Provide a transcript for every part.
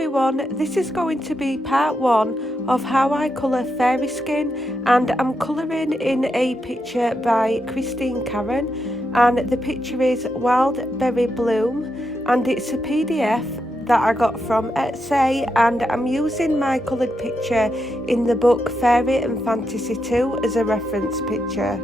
everyone, this is going to be part 1 of how I colour fairy skin, and I'm colouring in a picture by Karron, and the picture is Wild Berry Bloom, and it's a PDF that I got from Etsy, and I'm using my coloured picture in the book Fairy and Fantasy 2 as a reference picture.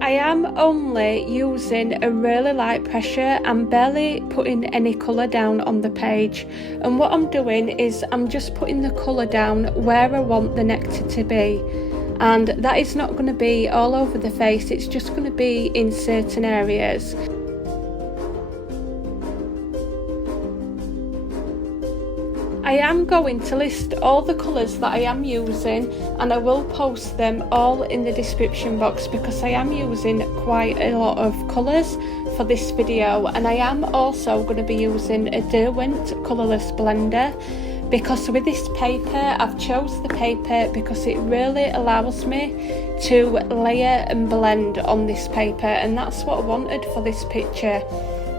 I am only using a really light pressure. I'm barely putting any colour down on the page, and what I'm doing is I'm just putting the colour down where I want the nectar to be, and that is not going to be all over the face, it's just going to be in certain areas. I am going to list all the colours that I am using, and I will post them all in the description box because I am using quite a lot of colours for this video, and I am also going to be using a Derwent colourless blender because with this paper, I've chose the paper because it really allows me to layer and blend on this paper, and that's what I wanted for this picture.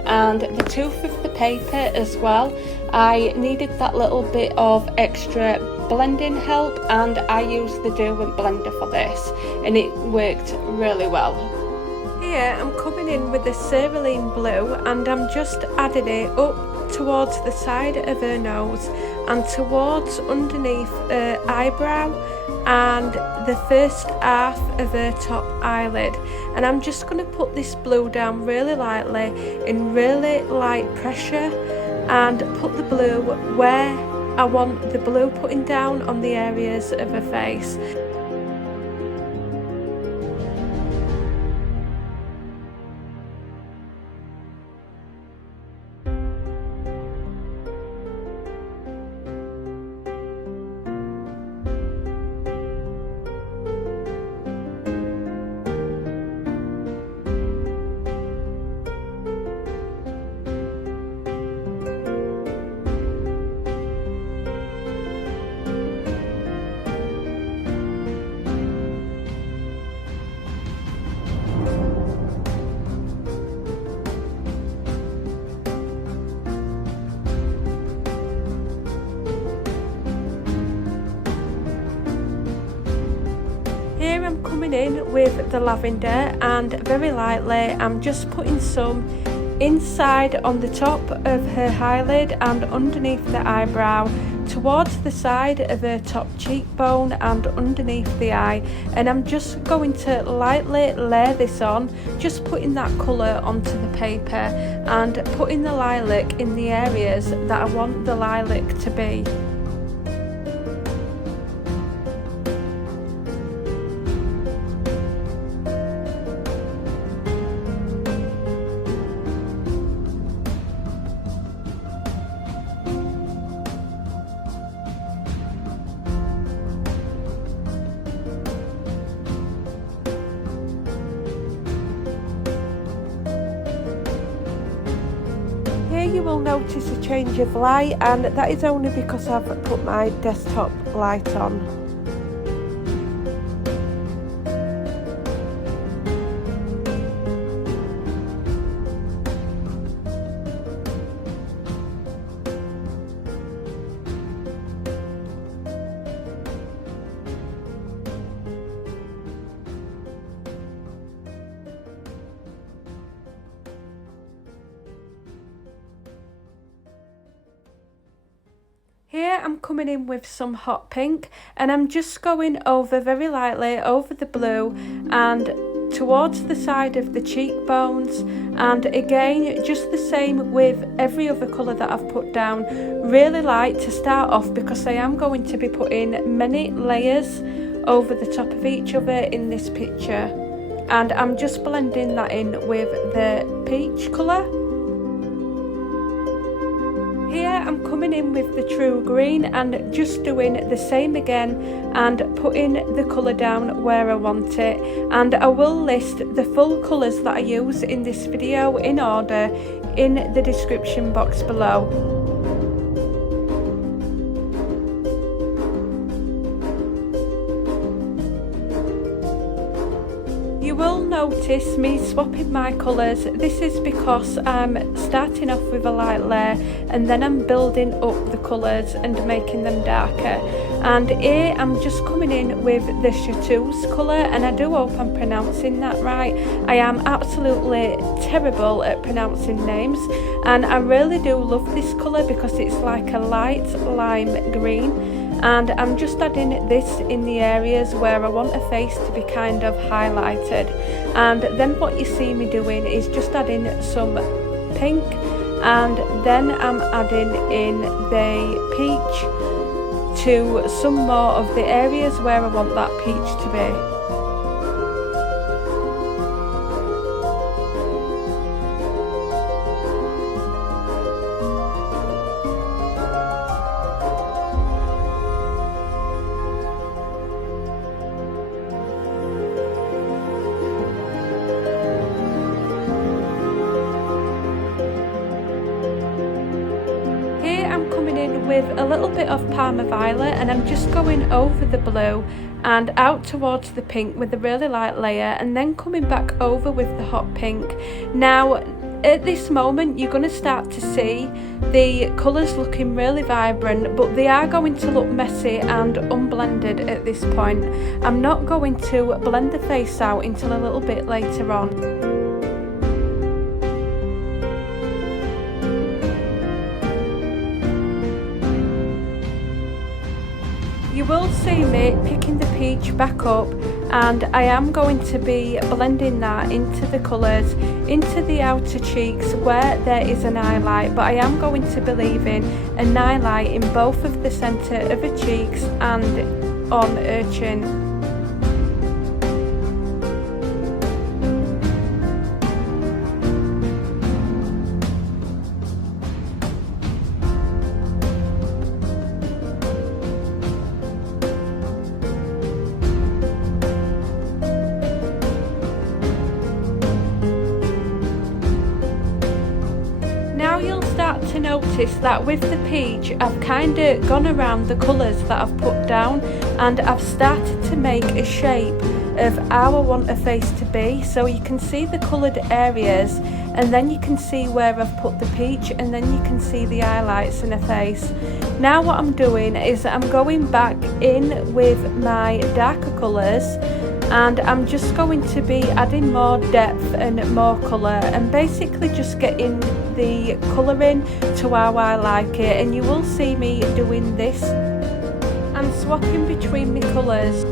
And the tooth of the paper as well, I needed that little bit of extra blending help, and I used the Derwent blender for this, and it worked really well. Here I'm coming in with the Cerulean blue, and I'm just adding it up towards the side of her nose and towards underneath her eyebrow and the first half of her top eyelid, and I'm just going to put this blue down really lightly in really light pressure and put the blue where I want the blue putting down on the areas of her face. Here I'm coming in with the lavender, and very lightly I'm just putting some inside on the top of her eyelid and underneath the eyebrow, towards the side of her top cheekbone and underneath the eye, and I'm just going to lightly layer this on, just putting that colour onto the paper and putting the lilac in the areas that I want the lilac to be. You will notice a change of light, and that is only because I've put my desktop light on. Here I'm coming in with some hot pink, and I'm just going over very lightly over the blue and towards the side of the cheekbones, and again just the same with every other colour that I've put down, really light to start off because I am going to be putting many layers over the top of each other in this picture, and I'm just blending that in with the peach colour. Here I'm coming in with the true green and just doing the same again and putting the colour down where I want it, and I will list the full colours that I use in this video in order in the description box below. You You will notice me swapping my colours. This is because I'm starting off with a light layer and then I'm building up the colours and making them darker. And here I'm just coming in with the chartreuse colour, and I do hope I'm pronouncing that right. I am absolutely terrible at pronouncing names, and I really do love this colour because it's like a light lime green. And I'm just adding this in the areas where I want a face to be kind of highlighted. And then what you see me doing is just adding some pink, and then I'm adding in the peach to some more of the areas where I want that peach to be. With a little bit of Parma violet, and I'm just going over the blue and out towards the pink with a really light layer, and then coming back over with the hot pink. Now at this moment you're going to start to see the colours looking really vibrant, but they are going to look messy and unblended at this point. I'm not going to blend the face out until a little bit later on. You will see me picking the peach back up, and I am going to be blending that into the colours, into the outer cheeks where there is an highlight, but I am going to be leaving an highlight in both of the centre of her cheeks and on her chin. To notice that with the peach I've kind of gone around the colours that I've put down, and I've started to make a shape of how I want a face to be. So you can see the coloured areas, and then you can see where I've put the peach, and then you can see the highlights in her face. Now what I'm doing is I'm going back in with my darker colours, and I'm just going to be adding more depth and more colour, and basically just getting the colouring to how I like it. And you will see me doing this and swapping between my colours.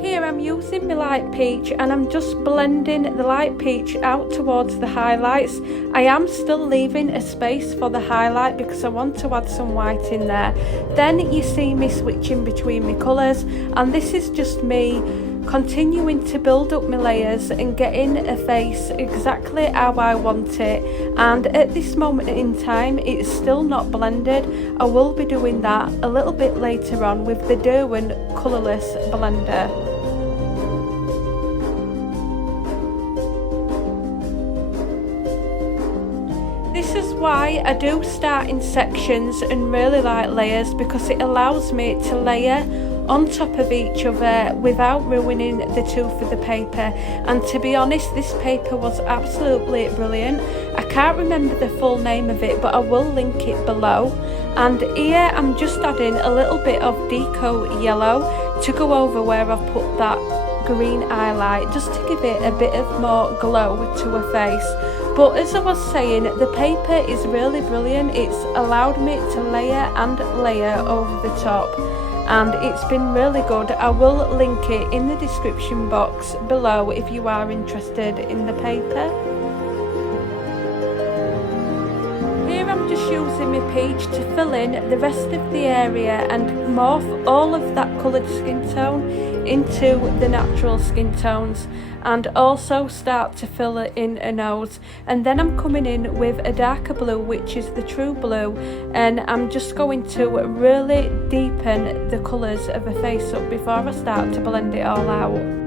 Here I'm using my light peach, and I'm just blending the light peach out towards the highlights. I am still leaving a space for the highlight because I want to add some white in there. Then you see me switching between my colours, and this is just me continuing to build up my layers and getting a face exactly how I want it. And at this moment in time it's still not blended. I will be doing that a little bit later on with the Derwent colourless blender. This is why I do start in sections and really light layers, because it allows me to layer on top of each other without ruining the tooth of the paper. And to be honest, this paper was absolutely brilliant. I can't remember the full name of it, but I will link it below. And here I'm just adding a little bit of deco yellow to go over where I've put that green highlight, just to give it a bit of more glow to her face. But as I was saying, the paper is really brilliant. It's allowed me to layer and layer over the top, and it's been really good. I will link it in the description box below if you are interested in the paper. Here I'm just using my peach to fill in the rest of the area and morph all of that coloured skin tone into the natural skin tones, and also start to fill it in a nose. And then I'm coming in with a darker blue, which is the true blue, and I'm just going to really deepen the colours of a face up before I start to blend it all out.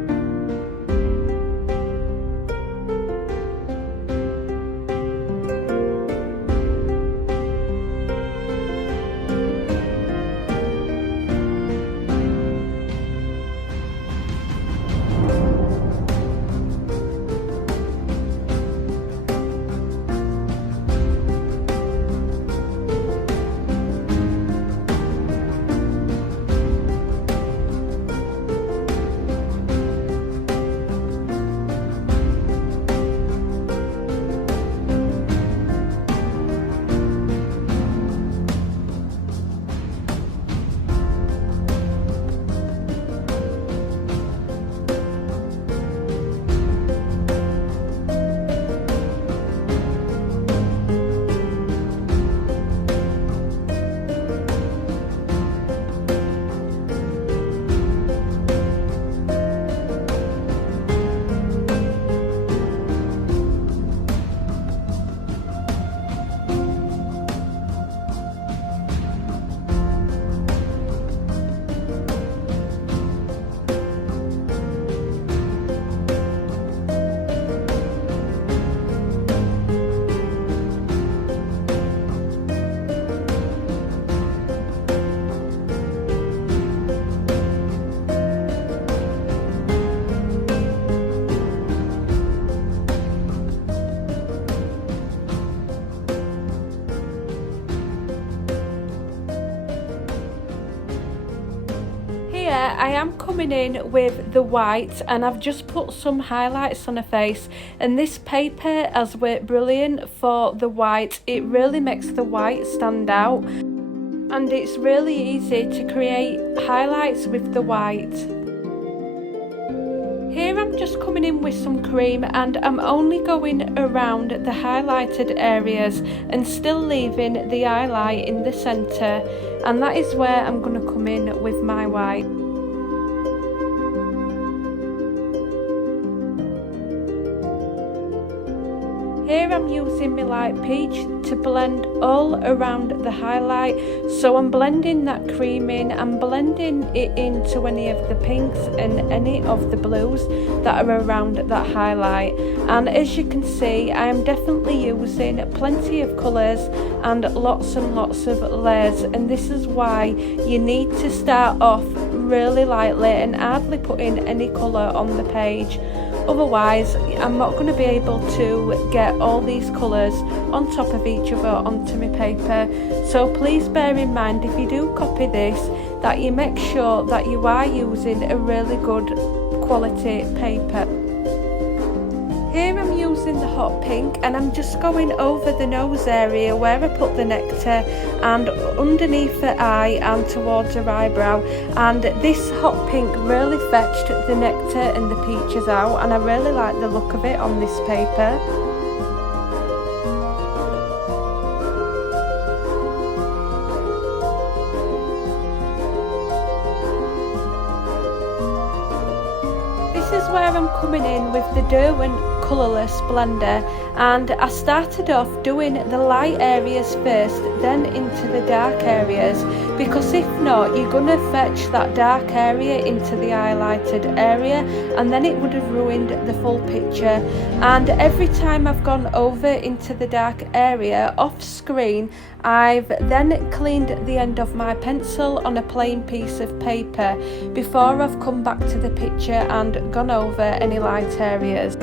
I am coming in with the white, and I've just put some highlights on her face, and this paper has worked brilliant for the white. It really makes the white stand out, and it's really easy to create highlights with the white. Here I'm just coming in with some cream, and I'm only going around the highlighted areas and still leaving the highlight in the centre, and that is where I'm going to come in with my white. Here I'm using my light peach to blend all around the highlight, so I'm blending that cream in, I'm blending it into any of the pinks and any of the blues that are around that highlight. And as you can see, I am definitely using plenty of colours and lots of layers, and this is why you need to start off really lightly and hardly put in any colour on the page. Otherwise, I'm not going to be able to get all these colours on top of each other onto my paper. So please bear in mind, if you do copy this, that you make sure that you are using a really good quality paper. Here I'm using the hot pink, and I'm just going over the nose area where I put the nectar, and underneath the eye and towards her eyebrow. And this hot pink really fetched the nectar and the peaches out, and I really like the look of it on this paper. This is where I'm coming in with the Derwent colourless blender, and I started off doing the light areas first, then into the dark areas, because if not, you're going to fetch that dark area into the highlighted area, and then it would have ruined the full picture. And every time I've gone over into the dark area off screen, I've then cleaned the end of my pencil on a plain piece of paper before I've come back to the picture and gone over any light areas.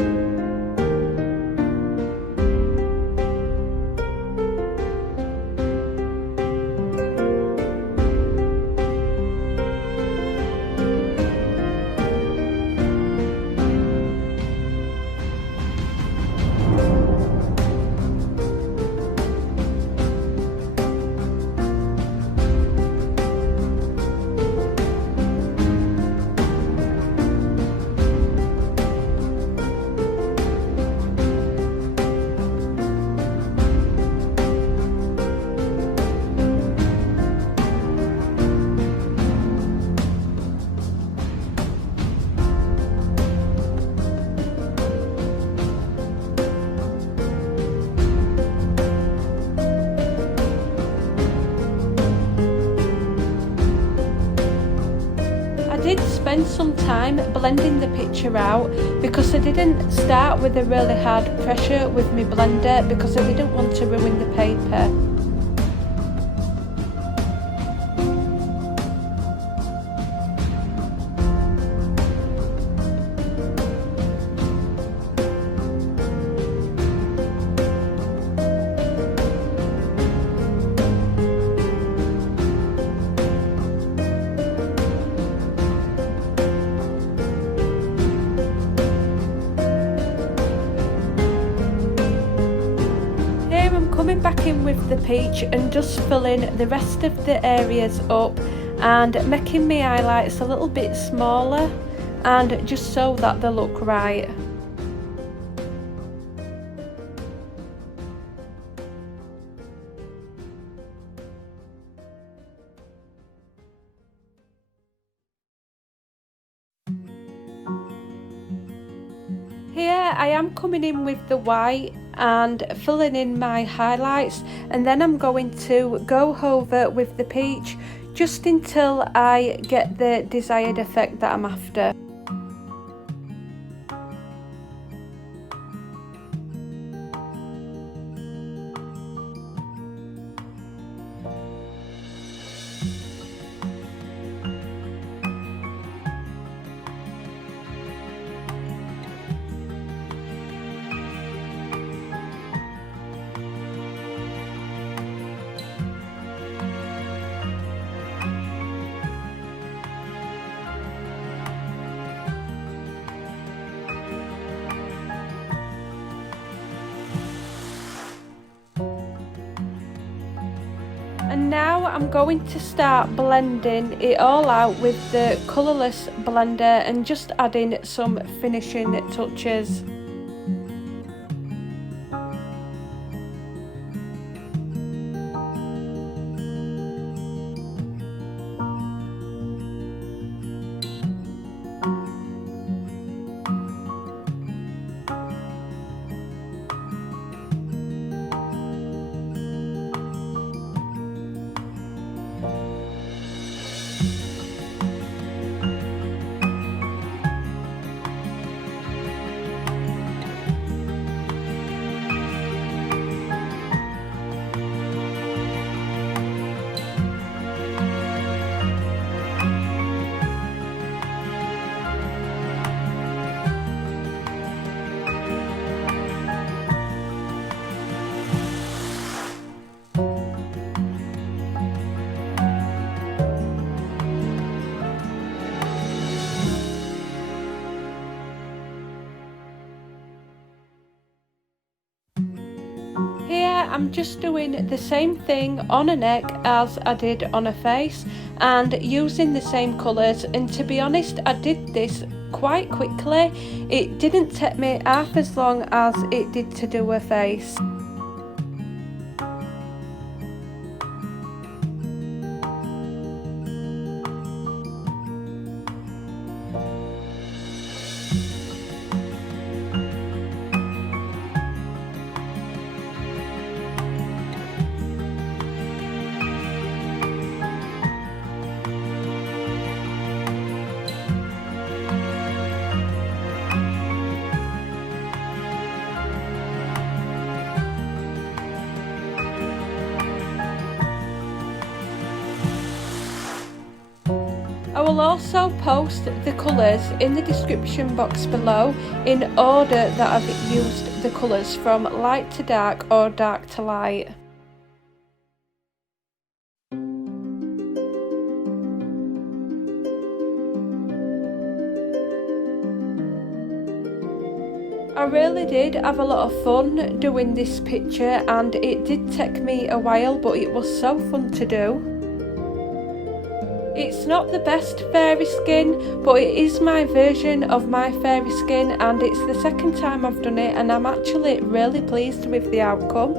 spend some time blending the picture out, because I didn't start with a really hard pressure with my blender because I didn't want to ruin the paper. Coming back in with the peach and just filling the rest of the areas up and making my highlights a little bit smaller, and just so that they look right. Here I am coming in with the white and filling in my highlights, and then I'm going to go over with the peach just until I get the desired effect that I'm after. And now I'm going to start blending it all out with the colourless blender and just adding some finishing touches. I'm just doing the same thing on a neck as I did on a face and using the same colours, and to be honest I did this quite quickly. It didn't take me half as long as it did to do a face. I will also post the colours in the description box below in order that I've used the colours, from light to dark or dark to light. I really did have a lot of fun doing this picture, and it did take me a while, but it was so fun to do. It's not the best fairy skin, but it is my version of my fairy skin, and it's the second time I've done it, and I'm actually really pleased with the outcome.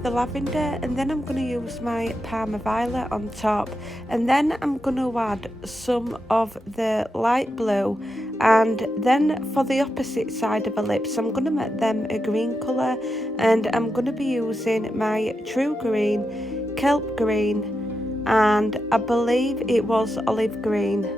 with the lavender, and then I'm going to use my Parma violet on top, and then I'm going to add some of the light blue, and then for the opposite side of the lips I'm going to make them a green colour, and I'm going to be using my true green, kelp green, and I believe it was olive green.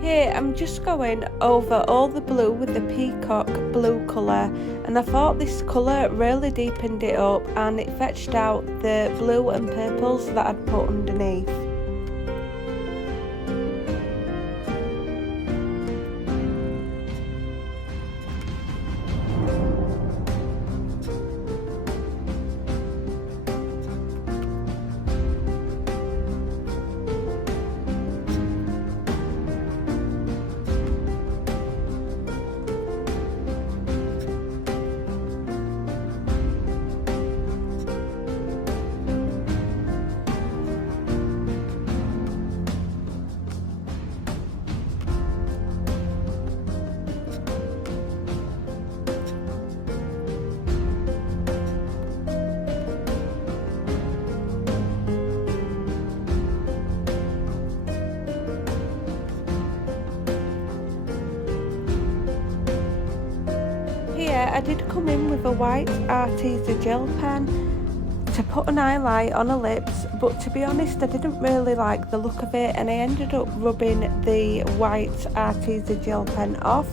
Here I'm just going over all the blue with the peacock blue colour, and I thought this colour really deepened it up and it fetched out the blue and purples that I'd put underneath. Here I did come in with a white artesian gel pen to put an highlight on her lips, but to be honest I didn't really like the look of it, and I ended up rubbing the white artesian gel pen off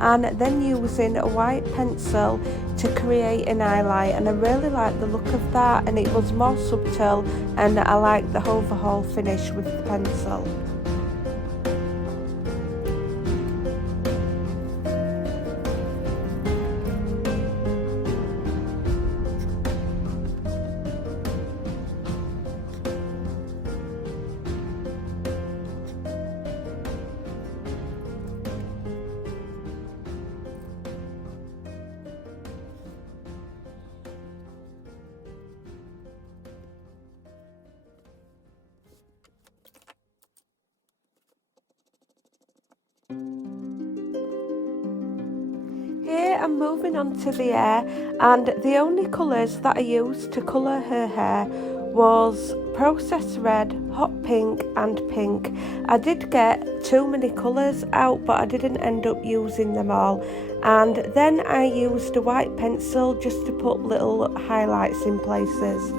and then using a white pencil to create an highlight, and I really liked the look of that, and it was more subtle and I liked the overall finish with the pencil. Here I'm moving on to the hair, and the only colours that I used to colour her hair was Processed Red, Hot Pink and Pink. I did get too many colours out, but I didn't end up using them all, and then I used a white pencil just to put little highlights in places.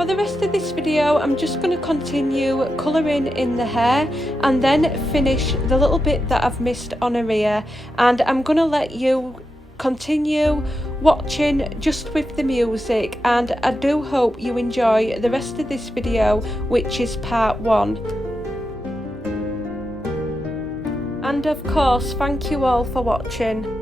For the rest of this video, I'm just going to continue colouring in the hair and then finish the little bit that I've missed on her ear, and I'm going to let you continue watching just with the music, and I do hope you enjoy the rest of this video, which is part 1. And of course, thank you all for watching.